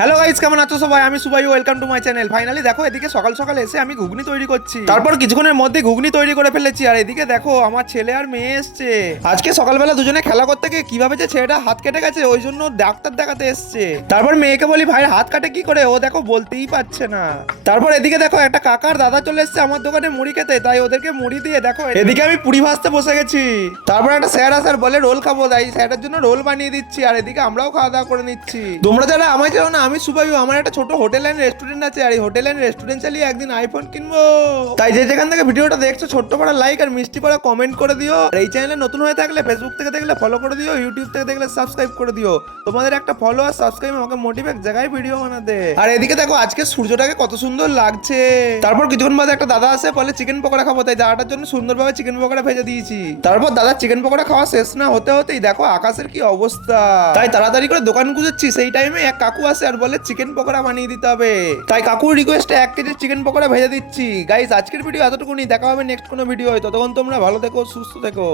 Hello guys, কেমন আছো সবাই? আমি Subai, welcome to my channel. Finally দেখো, এদিকে সকাল সকাল এসে আমি ঘুগনি তৈরি করছি। তারপর কিছুক্ষণের মধ্যে ঘুগনি তৈরি করে ফেলেছি। আর এদিকে দেখো, আমার ছেলে আর মেয়ে এসছে। আজকে সকালবেলা দুজনে খেলা করতে গিয়ে কিভাবে যে ছেলেটা হাত কেটে গেছে, ওই জন্য ডাক্তার দেখাতে এসছে। তারপর মেয়েকে বলি, ভাইয়ের হাত কাটে কি করে? ও দেখো বলতেই পারছে না। তারপর এদিকে দেখো, একটা কাকার দাদা চলে এসছে আমার দোকানে মুড়ি খেতে, তাই ওদেরকে মুড়ি দিয়ে দেখো এদিকে আমি পুরি ভাজতে বসে গেছি। তারপর একটা স্যার আসার বলে রোল খাবো, তাই স্যারের জন্য রোল বানিয়ে দিচ্ছি। আর এদিকে আমরাও খাওয়া দাওয়া করে নিচ্ছি। তোমরা যারা আমায় জানো না, আমি সুবাইও, আমার একটা ছোট হোটেল অ্যান্ড রেস্টুরেন্ট আছে। আর এই হোটেল অ্যান্ড রেস্টুরেন্ট চালিয়ে একদিন আইফোন কিনবো। তাই যে যেখান থেকে ভিডিওটা দেখছো, ছোট্ট পাড়া লাইক আর মিষ্টি পাড়া কমেন্ট করে দিও। আর এই চ্যানেলে নতুন হয়ে থাকলে ফেসবুক থেকে দেখলে ফলো করে দিও, ইউটিউব থেকে দেখলে সাবস্ক্রাইব করে দিও। তোমাদের একটা ফলো আর সাবস্ক্রাইব আমাকে মোটিভেট জায়গায় ভিডিও বানাতে। আর এদিকে দেখো, আজকে সূর্যটাকে কত সুন্দর লাগছে। তারপর কিছুক্ষণ বাদে একটা দাদা আসে, বলে চিকেন পকোড়া খাবো, তাই দাদাটার জন্য সুন্দরভাবে চিকেন পকোড়া ভেজে দিয়েছি। তারপর দাদা চিকেন পকোড়া খাওয়া শেষ না হতে হতেই দেখো আকাশের কি অবস্থা। তাই তাড়াতাড়ি করে দোকান খুঁজেছি, সেই টাইমে এক কাকু আসে আর বলে চিকেন পকোড়া বানিয়ে দিতে হবে। তাই কাকুর রিকোয়েস্টে 1 কেজি চিকেন পকোড়া ভেজে দিচ্ছি। গাইস, আজকের ভিডিও এতটুকুনি, দেখা হবে নেক্সট কোনো ভিডিও। ততক্ষণ তোমরা ভালো থেকো, সুস্থ থেকো।